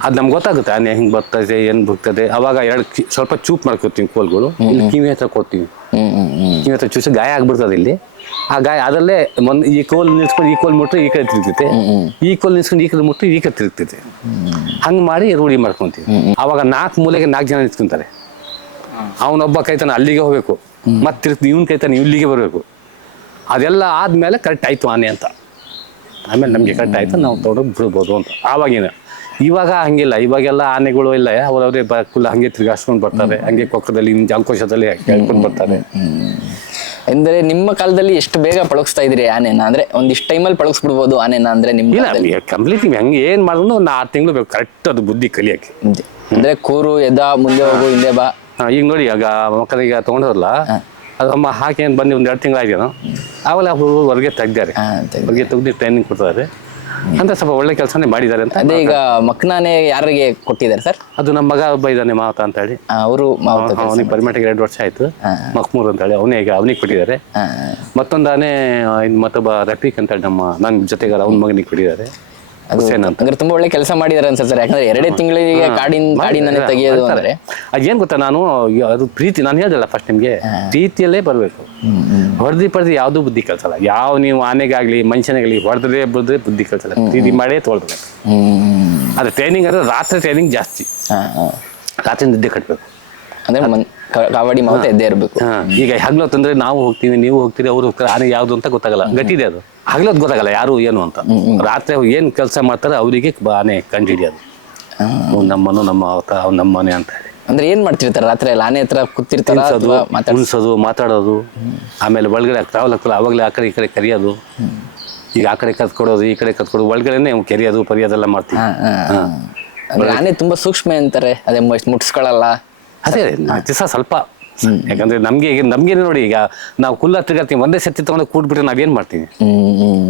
ಅದು ನಮ್ಗೆ ಗೊತ್ತಾಗುತ್ತೆ ಆನೆ ಹಿಂಗೆ ಬರ್ತದೆ ಏನು ಬರ್ತದೆ. ಅವಾಗ ಎರಡು ಸ್ವಲ್ಪ ಚೂಪ್ ಮಾಡ್ಕೊತೀವಿ ಕೋಲ್ಗಳು. ಇಲ್ಲಿ ಕಿವಿ ಹತ್ರ ಕೊಡ್ತೀವಿ. ಕಿವಿ ಹತ್ರ ಚೂಸಿ ಗಾಯ ಆಗ್ಬಿಡ್ತದೆ ಇಲ್ಲಿ. ಆ ಗಾಯ ಅದರಲ್ಲೇ ಮೊನ್ನೆ ಈ ಕೋಲ್ ನಿಲ್ಸ್ಕೊಂಡು ಈ ಕೋಲ್ ಮುಟ್ರೆ ಈ ಕಡೆ ತಿರುಗ್ತೈತೆ. ಈ ಕೋಲ್ ನಿಲ್ಸ್ಕೊಂಡು ಈ ಕಡೆ ಮುಟ್ರೆ ಈ ಕಡೆ ತಿರುಗ್ತೈತೆ. ಹಂಗೆ ಮಾಡಿ ರೂಢಿ ಮಾಡ್ಕೊಂತೀವಿ. ಅವಾಗ ನಾಲ್ಕು ಮೂಲೆಗೆ ನಾಲ್ಕು ಜನ ನಿಂತ್ಕೊಂತಾರೆ. ಅವನೊಬ್ಬ ಕೈತಾನೆ ಅಲ್ಲಿಗೆ ಹೋಗ್ಬೇಕು. ಮತ್ತೆ ತಿರ್ಗಿ ಇವನ್ ಕೈತಾನೆ ಇಲ್ಲಿಗೆ ಬರಬೇಕು. ಅದೆಲ್ಲ ಆದ್ಮೇಲೆ ಕರೆಕ್ಟ್ ಆಯ್ತು ಆನೆ ಅಂತ. ಆಮೇಲೆ ನಮಗೆ ಕರೆಕ್ಟ್ ಆಯ್ತು ನಾವು ತೊಗೊಂಡು ಬಿಡ್ಬೋದು ಅಂತ. ಆವಾಗಿನ. ಇವಾಗ ಹಂಗಿಲ್ಲ ಇವಾಗೆಲ್ಲ ಆನೆಗಳು ಇಲ್ಲ ಅವ್ರವ್ರೆ ಬ ಹಂಗೆ ತಿರ್ಗಾಸ್ಕೊಂಡು ಬರ್ತಾರೆ ಹಂಗೆ ಕೊಕ್ಕದಲ್ಲಿ ನಿಮ್ಮ ಅಂಕುಶದಲ್ಲಿ ಹೇಳ್ಕೊಂಡು ಬರ್ತಾರೆ. ಅಂದ್ರೆ ನಿಮ್ಮ ಕಾಲದಲ್ಲಿ ಎಷ್ಟು ಬೇಗ ಪಳಗಿಸ್ತಾ ಇದ್ರಿ ಆನೆನ? ಅಂದ್ರೆ ಒಂದಿಷ್ಟು ಟೈಮಲ್ಲಿ ಪಳಗಿಸ್ಬಿಡ್ಬೋದು ಆನೆನ ಅಂದ್ರೆ ನಿಮ್ಮ ಇಲ್ಲ ನೀವು ಕಂಪ್ಲೀಟ್ ಹಂಗೆ ಏನು ಮಾಡಿದ್ರು ಒಂದು ಆರು ತಿಂಗಳು ಬೇಕು ಕರೆಕ್ಟ್ ಅದು ಬುದ್ಧಿ ಕಲಿಯಕ್ಕೆ. ಅಂದ್ರೆ ಕೂರು ಎದ್ದ ಮುಂದೆ ಹೋಗು ಹಿಂದೆ ಬಾ. ಈಗ ನೋಡಿ ಆಗ ಮಕ್ಕಳಿಗೆ ತೊಗೊಂಡವ್ರಲ್ಲ ಅದು ಅಮ್ಮ ಹಾಕಿ ಏನು ಬಂದು ಒಂದು ಎರಡು ತಿಂಗಳಾಗ್ಯಾನು? ಆಮೇಲೆ ಅವರು ಹೊರಗೆ ತೆಗ್ದಾರೆ. ಹೊರಗೆ ತೆಗ್ದು ಟ್ರೈನಿಂಗ್ ಕೊಡ್ತಾರೆ. ಅಂತ ಸ್ವಲ್ಪ ಒಳ್ಳೆ ಕೆಲಸನೇ ಮಾಡಿದ್ದಾರೆ ಅಂತ ಅದೇ ಈಗ ಮಕ್ನಾನೆ ಯಾರಿಗೆ ಕೊಟ್ಟಿದ್ದಾರೆ ಸರ್? ಅದು ನಮ್ಮ ಮಗ ಒಬ್ಬ ಇದ್ದಾನೆ ಮಾತಾ ಅಂತ ಹೇಳಿ. ಅವರು ಅವನಿಗೆ ಪರಿಮಟಿಗೆ ಎರಡು ವರ್ಷ ಆಯ್ತು. ಮಕ್ಮೂರ್ ಅಂತ ಹೇಳಿ ಅವನೇ ಈಗ ಅವನಿಗೆ ಕೊಟ್ಟಿದ್ದಾರೆ. ಮತ್ತೊಂದಾನೆ ಮತ್ತೊಬ್ಬ ರಫೀಕ್ ಅಂತ ಹೇಳಿ ನಮ್ಮ ನನ್ನ ಜೊತೆಗಾರ ಅವನ ಮಗನಿಗೆ ಕೊಟ್ಟಿದ್ದಾರೆ. ಹುಸೇನ್ ಅಂತ. ಅಂದ್ರೆ ತುಂಬಾ ಒಳ್ಳೆ ಕೆಲಸ ಮಾಡಿದಾರೆ ಅನ್ಸುತ್ತೆ ಸರ್. ಯಾಕಂದ್ರೆ ಎರಡೇ ತಿಂಗಳಿಗೆ ಕಾಡಿನ ಕಾಡಿನೇ ತೆಗೆಯೋದು ಅಂದ್ರೆ. ಅದೇನ್ ಗೊತ್ತಾ ನಾನು ಅದು ಪ್ರೀತಿ ನಾನು ಹೇಳ್ದಲ್ಲ ಫಸ್ಟ್ ನಿಮ್ಗೆ. ಪ್ರೀತಿಯಲ್ಲೇ ಬರಬೇಕು. ಹೊಡೆದಿ ಪಡೆದಿ ಯಾವ್ದು ಬುದ್ಧಿ ಕಲ್ಸಲ್ಲ. ಯಾವ ನೀವು ಆನೆಗಾಗ್ಲಿ ಮನುಷ್ಯನಿಗಾಗ್ಲಿ ಹೊಡೆದ್ರೆ ಬುದ್ಧಿ ಬುದ್ಧಿ ಕಲ್ಸಲ್ಲ. ಪ್ರೀತಿ ಮಾಡೇ ತೊಳ್ಬೇಕು. ಅದ್ರ ಟ್ರೈನಿಂಗ್ ಅಂದ್ರೆ ರಾತ್ರಿ ಟ್ರೈನಿಂಗ್ ಜಾಸ್ತಿ. ರಾತ್ರಿ ನಿದ್ದೆ ಕಟ್ಟಬೇಕು ಅಂದ್ರೆ ಕಾವಡಿ ಮಾವುತ ಎದ್ದೇ ಇರ್ಬೇಕು. ಈಗ ಹಗ್ಲೊತ್ತು ತಂದ್ರೆ ನಾವು ಹೋಗ್ತೀವಿ ನೀವು ಹೋಗ್ತೀರಿ ಅವ್ರು ಹೋಗ್ತಾರೆ ಆನೆ ಯಾವ್ದು ಅಂತ ಗೊತ್ತಾಗಲ್ಲ. ಗಟ್ಟಿದೆ ಅದು. ಹಗ್ಲೊತ್ತು ಗೊತ್ತಾಗಲ್ಲ ಯಾರು ಏನು ಅಂತ. ರಾತ್ರಿ ಏನು ಕೆಲಸ ಮಾಡ್ತಾರೆ ಅವರಿಗೆ ಆನೆ ಕಂಡು ಹಿಡಿಯೋದು ನಮ್ಮನು ನಮ್ಮ ಅವತ ಅವ್ನು ನಮ್ಮನೆ ಅಂತ ಹೇಳಿ. ಅಂದ್ರೆ ಏನ್ ಮಾಡ್ತಿರ್ತಾರೆ ರಾತ್ರಿ ಎಲ್ಲ ಆನೆ ಹತ್ರ ಕೂತಿರ್ತಾರೆ ಉಣ್ಸೋದು ಮಾತಾಡೋದು. ಆಮೇಲೆ ಒಳಗಡೆ ಟ್ರಾವೆಲ್ ಆಗ್ತಲ್ಲ ಅವಾಗಲೇ ಆ ಕಡೆ ಈ ಕಡೆ ಕರಿಯೋದು. ಈಗ ಆ ಕಡೆ ಕತ್ಕೊಡೋದು ಈ ಕಡೆ ಕತ್ಕೊಡೋದು ಒಳಗಡೆನೆ ಕೆರಿಯೋದು ಪರಿಯೋದೆಲ್ಲ ಮಾಡ್ತೀವಿ. ಆನೆ ತುಂಬಾ ಸೂಕ್ಷ್ಮ ಅಂತಾರೆ. ಅದೇ ಮು- ಅದೇ ದಿವಸ ಸ್ವಲ್ಪ. ಯಾಕಂದ್ರೆ ನಮ್ಗೆ ಈಗ ನಮ್ಗೆ ನೋಡಿ ಈಗ ನಾವು ಕುಲ್ಲ ತಿರ್ಗಾಡ್ತೀವಿ ಒಂದೇ ಸತಿ ತಗೊಂಡು ಕೂಡ್ಬಿಟ್ರೆ ನಾವೇನ್ ಮಾಡ್ತೀವಿ?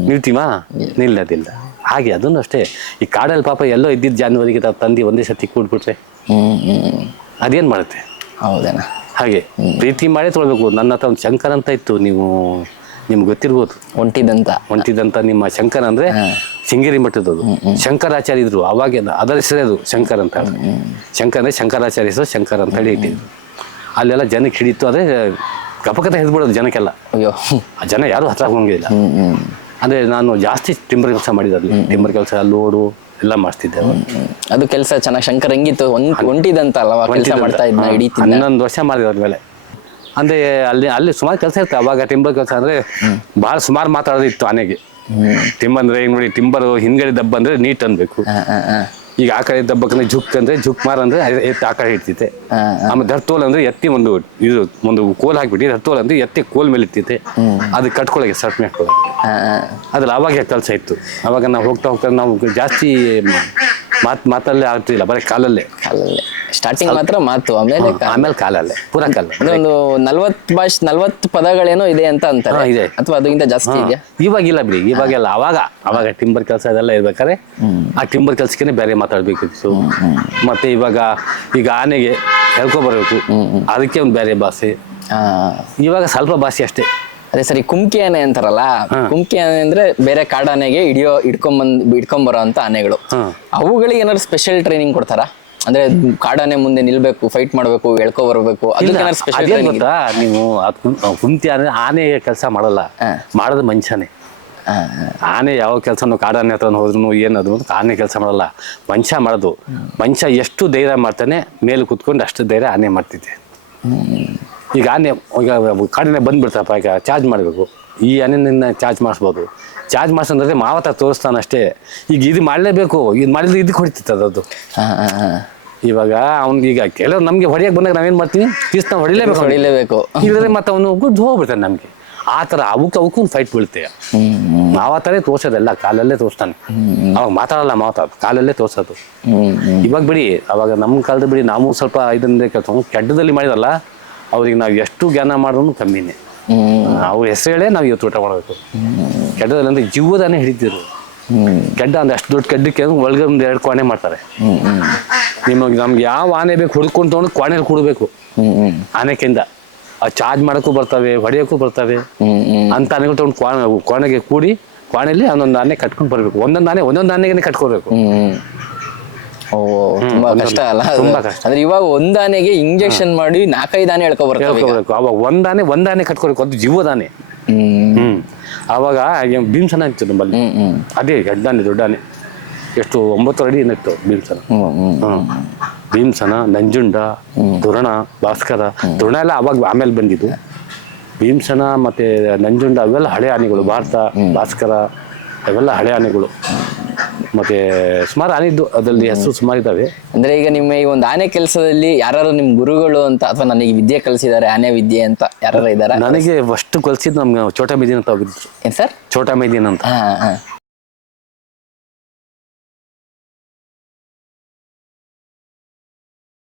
ನಿಲ್ತೀವಾ? ನಿಲ್ಲದಿಲ್ಲ. ಹಾಗೆ ಅದನ್ನು ಅಷ್ಟೇ. ಈ ಕಾಡಲ್ಲಿ ಪಾಪ ಎಲ್ಲೋ ಇದ್ದಿದ್ದ ಜಾನುವಾರಿಗೆ ತಾವು ತಂದು ಒಂದೇ ಸತಿ ಕೂಡ್ಬಿಟ್ರೆ ಅದೇನ್ ಮಾಡುತ್ತೆ? ಹೌದೇನಾ? ಹಾಗೆ ಪ್ರೀತಿ ಮಾಡೇ ತೊಳ್ಬೇಕು. ನನ್ನ ಹತ್ರ ಒಂದು ಶಂಕರ್ ಅಂತ ಇತ್ತು. ನೀವು ನಿಮ್ಗೆ ಗೊತ್ತಿರ್ಬೋದು. ಒಂಟಿದಂತ. ಒಂಟಿದಂತ ನಿಮ್ಮ ಶಂಕರ್ ಅಂದ್ರೆ ಶೃಂಗೇರಿ ಮಠದದು ಶಂಕರಾಚಾರ್ಯ ಇದ್ರು ಅವಾಗ ಅದರ ಹೆಸರೇ ಅದು ಶಂಕರ್ ಅಂತ ಹೇಳಿ. ಶಂಕರ್ ಅಂದ್ರೆ ಶಂಕರಾಚಾರ್ಯ ಹೆಸರು ಶಂಕರ್ ಅಂತ ಹೇಳಿ ಇಟ್ಟಿದ್ರು. ಅಲ್ಲೆಲ್ಲ ಜನಕ್ಕೆ ಹಿಡಿತು ಅಂದ್ರೆ ಗಪಕತೆ ಹೆದ್ಬಿಡೋದು ಜನಕ್ಕೆಲ್ಲ. ಅಯ್ಯೋ. ಆ ಜನ ಯಾರು ಹತ್ರ ಹ್ಮ್ ಅಂದ್ರೆ ನಾನು ಜಾಸ್ತಿ ಟಿಂಬರ್ ಕೆಲಸ ಮಾಡಿದಲ್ಲಿ ಟಿಂಬರ್ ಕೆಲಸ ಲೋಡು ಎಲ್ಲ ಮಾಡಿಸ್ತಿದ್ದೆ ಅದು ಕೆಲಸ ಚೆನ್ನಾಗಿ ಶಂಕರ್ ಹೆಂಗಿತ್ತು? ಅಲ್ವಾ ಕೆಲಸ ಮಾಡ್ತಾ ಇದ್ನ ಹಾ, ಹನ್ನೊಂದು ವರ್ಷ ಮಾಡಿದ್ರು ಅದ್ರ ಮೇಲೆ. ಅಂದ್ರೆ ಅಲ್ಲಿ ಅಲ್ಲಿ ಸುಮಾರು ಕೆಲಸ ಇರ್ತದೆ ಅವಾಗ ಟಿಂಬರ್ ಕೆಲಸ ಅಂದ್ರೆ ಬಹಳ ಸುಮಾರು ಮಾತಾಡೋದಿತ್ತು ಆನೆಗೆ. ಟಿಂಬರ್ ಅಂದ್ರೆ ಈಗ ನೋಡಿ ಟಿಂಬರ್ ಹಿಂದ್ಗಡೆ ದಬ್ಬ ಅಂದ್ರೆ ನೀಟ್ ಅನ್ಬೇಕು. ಈಗ ಆ ಕಡೆ ದಬ್ಬಕ್ಕಂದ್ರೆ ಜುಕ್ ಅಂದ್ರೆ ಜುಕ್ ಮಾರ್ ಅಂದ್ರೆ ಎತ್ತಿ ಆ ಕಡೆ ಇಡ್ತಿತ್ತೆ. ಹಾ, ಆಮೇಲೆ ದರ್ತೋಲ್ ಅಂದ್ರೆ ಎತ್ತಿ ಒಂದು ಇದು ಒಂದು ಕೋಲ್ ಹಾಕ್ಬಿಟ್ಟು ದರ್ತೋಲ್ ಅಂದ್ರೆ ಎತ್ತಿ ಕೋಲ್ ಮೇಲೆ ಇರ್ತೈತೆ ಅದು ಕಟ್ಕೊಳಗೆ ಸರ್ಟ್ ಹಾ. ಅದ್ರಲ್ಲಿ ಅವಾಗ ಕೆಲಸ ಇತ್ತು. ಅವಾಗ ನಾವು ಹೋಗ್ತಾ ಹೋಗ್ತಾ ನಾವು ಜಾಸ್ತಿ ಮಾತು ಮಾತಲ್ಲೇ ಆಗ್ತಿಲ್ಲ ಬರೀ ಕಾಲಲ್ಲೇ. ಕಾಲಲ್ಲೇ. ಸ್ಟಾರ್ಟಿಂಗ್ ಮಾತ್ರ ಮಾತು ಆಮೇಲೆ ಆಮೇಲೆ ಕಾಲಲ್ಲೇ ಪೂರ ಕಾಲ ಒಂದು ನಲ್ವತ್ ಭಾಷ್ ನಲ್ವತ್ ಪದಗಳೇನೋ ಇದೆ ಅಂತ ಅಂತಾರೆ. ಇದೆ. ಅಥವಾ ಅದಕ್ಕಿಂತ ಜಾಸ್ತಿ ಇದೆಯಾ? ಇವಾಗಿಲ್ಲ ಬಿಡಿ ಇವಾಗೆಲ್ಲ ಅವಾಗ ಅವಾಗ ಟಿಂಬರ್ ಕೆಲಸ ಅದೆಲ್ಲ ಇರ್ಬೇಕಾದ್ರೆ ಆ ಟಿಂಬರ್ ಕೆಲಸಕ್ಕೆ ಬೇರೆ ಮಾತಾಡ್ಬೇಕಿತ್ತು ಮತ್ತೆ ಇವಾಗ ಈಗ ಆನೆಗೆ ಹೇಳ್ಕೊಬರ್ಬೇಕು. ಅದಕ್ಕೆ ಒಂದು ಬೇರೆ ಭಾಷೆ. ಇವಾಗ ಸ್ವಲ್ಪ ಭಾಷೆ ಅಷ್ಟೇ. ಅದೇ ಸರಿ ಕುಮ್ಕಿ ಆನೆ ಅಂತಾರಲ್ಲ ಕುಮ್ಕಿ ಆನೆ ಅಂದ್ರೆ ಬೇರೆ ಕಾಡಾನೆಗೆ ಹಿಡಿಯೋ ಹಿಡ್ಕೊಂಬಂದ್ ಹಿಡ್ಕೊಂಬರೋ ಅಂತ ಆನೆಗಳು. ಅವುಗಳಿಗೆ ಏನಾದ್ರು ಸ್ಪೆಷಲ್ ಟ್ರೈನಿಂಗ್ ಕೊಡ್ತಾರಾ? ಅಂದ್ರೆ ಕಾಡಾನೆ ಮುಂದೆ ನಿಲ್ಬೇಕು ಫೈಟ್ ಮಾಡ್ಬೇಕು ಎಳ್ಕೊ ಬರ್ಬೇಕು. ಅದೇನ್ ಗೊತ್ತಾ? ನೀವು ಅದ್ ಕುಂ- ಕುಂತಿ ಅಂದ್ರೆ ಆನೆ ಕೆಲಸ ಮಾಡಲ್ಲ. ಮಾಡೋದು ಮನುಷ್ಯನೆ. ಆನೆ ಯಾವ ಕೆಲಸನೂ ಕಾಡಾನೆ ಹತ್ರ ಹೋದ್ರು ಏನದು ಅಂತ ಆನೆ ಕೆಲಸ ಮಾಡಲ್ಲ. ಮನುಷ್ಯ ಮಾಡೋದು. ಮನುಷ್ಯ ಎಷ್ಟು ಧೈರ್ಯ ಮಾಡ್ತಾನೆ ಮೇಲೆ ಕುತ್ಕೊಂಡು ಅಷ್ಟು ಧೈರ್ಯ ಆನೆ ಮಾಡ್ತಿದ್ದೆ ಈಗ ಆನೆ ಈಗ ಕಾಡಿನ ಬಂದ್ಬಿಡ್ತಪ್ಪ ಈಗ ಚಾರ್ಜ್ ಮಾಡಬೇಕು. ಈ ಆನೆನ ಚಾರ್ಜ್ ಮಾಡಿಸ್ಬೋದು. ಚಾರ್ಜ್ ಮಾಡ್ಸಂದ್ರೆ ಮಾವತ ತೋರಿಸ್ತಾನೆ ಅಷ್ಟೇ. ಈಗ ಇದು ಮಾಡಲೇಬೇಕು. ಇದು ಮಾಡಿದ್ರೆ ಇದಕ್ಕೆ ಹೊಡಿತಿತ್ತು ಅದು ಇವಾಗ ಅವ್ನು ಈಗ ಕೆಲವ್ರು ನಮಗೆ ಹೊಡಿಯಕ್ಕೆ ಬಂದಾಗ ನಾವೇನು ಮಾಡ್ತೀವಿ? ಪೀಸ್ ನಾವು ಹೊಡಿಲೇಬೇಕು. ಹೊಡಿಲೇಬೇಕು. ಇಲ್ಲದ್ರೆ ಮತ್ತೆ ಅವನು ಗುಡ್ ಹೋಗ್ಬಿಡ್ತಾನೆ ನಮಗೆ. ಆ ಥರ ಅವಕ್ಕೆ ಅವಕ್ಕೂ ಫೈಟ್ ಬೀಳ್ತೇ ನಾವು ಥರೇ ತೋರ್ಸೋದೆಲ್ಲ ಕಾಲಲ್ಲೇ ತೋರಿಸ್ತಾನೆ. ಅವಾಗ ಮಾತಾಡಲ್ಲ ಮಾತಾಡ ಕಾಲಲ್ಲೇ ತೋರ್ಸೋದು. ಇವಾಗ ಬಿಡಿ ಅವಾಗ ನಮ್ಮ ಕಾಲದ ಬಿಡಿ ನಾವು ಸ್ವಲ್ಪ ಇದನ್ನ ಕೆಲಸ ಕೆಡ್ಡದಲ್ಲಿ ಮಾಡಿದಲ್ಲ ಅವ್ರಿಗೆ ನಾವು ಎಷ್ಟು ಜ್ಞಾನ ಮಾಡಿದ್ರು ಕಮ್ಮಿನೇ. ನಾವು ಹೆಸರು ಹೇಳೇ ನಾವು ಇವತ್ತು ಊಟ ಮಾಡಬೇಕು. ಕೆಡ್ಡದಲ್ಲಿ ಜೀವದಾನೆ ಹಿಡಿತಿದ್ರು ಕೆಡ್ಡ ಅಂದ್ರೆ ಅಷ್ಟು ದೊಡ್ಡ ಕೆಡ್ಡಕ್ಕೆ ಒಳಗೆ ಒಂದು ಎರಡು ಕೋಣೆ ಮಾಡ್ತಾರೆ. ನಿಮಗೆ ನಮ್ಗೆ ಯಾವ ಆನೆ ಬೇಕು ಹುಡ್ಕೊಂಡು ತೊಗೊಂಡು ಕೋಣೆಲಿ ಕೊಡಬೇಕು. ಆನೆಕಿಂದ. ಆ ಚಾರ್ಜ್ ಮಾಡಕ್ಕೂ ಬರ್ತವೆ, ಹೊಡೆಯೋಕ್ಕೂ ಬರ್ತವೆ. ಅಂತ ಆನೆಗಳು ತೊಗೊಂಡು ಕೋಣೆ ಕೋಣೆಗೆ ಕೂಡಿ ಕೋಣೆಯಲ್ಲಿ ಒಂದೊಂದು ಆನೆ ಕಟ್ಕೊಂಡು ಬರಬೇಕು. ಒಂದೊಂದು ಆನೆ, ಒಂದೊಂದು ಆನೆಗೆ ಕಟ್ಕೋಬೇಕು. ಓ ತುಂಬಾ ಕಷ್ಟ ಅಲ್ಲ? ತುಂಬಾ ಕಷ್ಟ. ಅಂದ್ರೆ ಇವಾಗ ಒಂದಾನೆಗೆ ಇಂಜೆಕ್ಷನ್ ಮಾಡಿ ನಾಲ್ಕೈದು ಆನೆ ಹೇಳ್ಕೊ ಬರ್ತವೆ ಈಗ. ಹೇಳ್ಕೊಬೇಕು. ಅವಾಗ ಒಂದಾನೆ ಒಂದಾನೆ ಕಟ್ಕೊಬೇಕು. ಅದು ಜೀವದಾನೆ ಹ್ಮ್. ಹ್ಮ್. ಅವಾಗ ಏನ್ ಭೀಮ್ಸನ ಇತ್ತು ನಮ್ಮಲ್ಲಿ. ಹ್ಮ್ ಹ್ಮ್. ಅದೇ ಎಡ್ಡಾನೆ ದೊಡ್ಡಾನೆ. ಎಷ್ಟು ಒಂಬತ್ತು ಅಡಿ ಏನಿತ್ತು ಭೀಮ್ಸನ? ಹ್ಮ್ ಹ್ಮ್ ಹ್ಮ್. ಭೀಮ್ಸನ ನಂಜುಂಡ ದುರಣ ಭಾಸ್ಕರ ದುರಣ ಎಲ್ಲ ಅವಾಗ ಆಮೇಲೆ ಬಂದಿದ್ದು. ಭೀಮ್ಸನ ಮತ್ತೆ ನಂಜುಂಡ ಅವೆಲ್ಲ ಹಳೆ ಆನೆಗಳು. ಭಾರತ ಭಾಸ್ಕರ ಅವೆಲ್ಲ ಹಳೆ ಆನೆಗಳು. ಮತ್ತೆ ಸುಮಾರು ಆನೆ ಇದ್ದು ಅದರಲ್ಲಿ ಹೆಸರು ಸುಮಾರು ಇದ್ದಾವೆ. ಅಂದ್ರೆ ಈಗ ನಿಮ್ಮ ಈ ಒಂದು ಆನೆ ಕೆಲಸದಲ್ಲಿ ಯಾರು ನಿಮ್ ಗುರುಗಳು ಅಂತ ಅಥವಾ ನನಗೆ ವಿದ್ಯೆ ಕಲಿಸಿದ್ದಾರೆ ಆನೆ ವಿದ್ಯೆ ಅಂತ ಯಾರು ಇದ್ದಾರೆ? ನನಗೆ ಫಸ್ಟ್ ಕಲಿಸಿದ್ದು ನಮ್ಗೆ ಚೋಟಾ ಮೇದಿನ್ ಅಂತ ಹೋಗಿದ್ರು ಏನ್ ಸರ್? ಚೋಟಾ ಮೇದಿನ್ ಅಂತ. ಹಾ ಹಾ.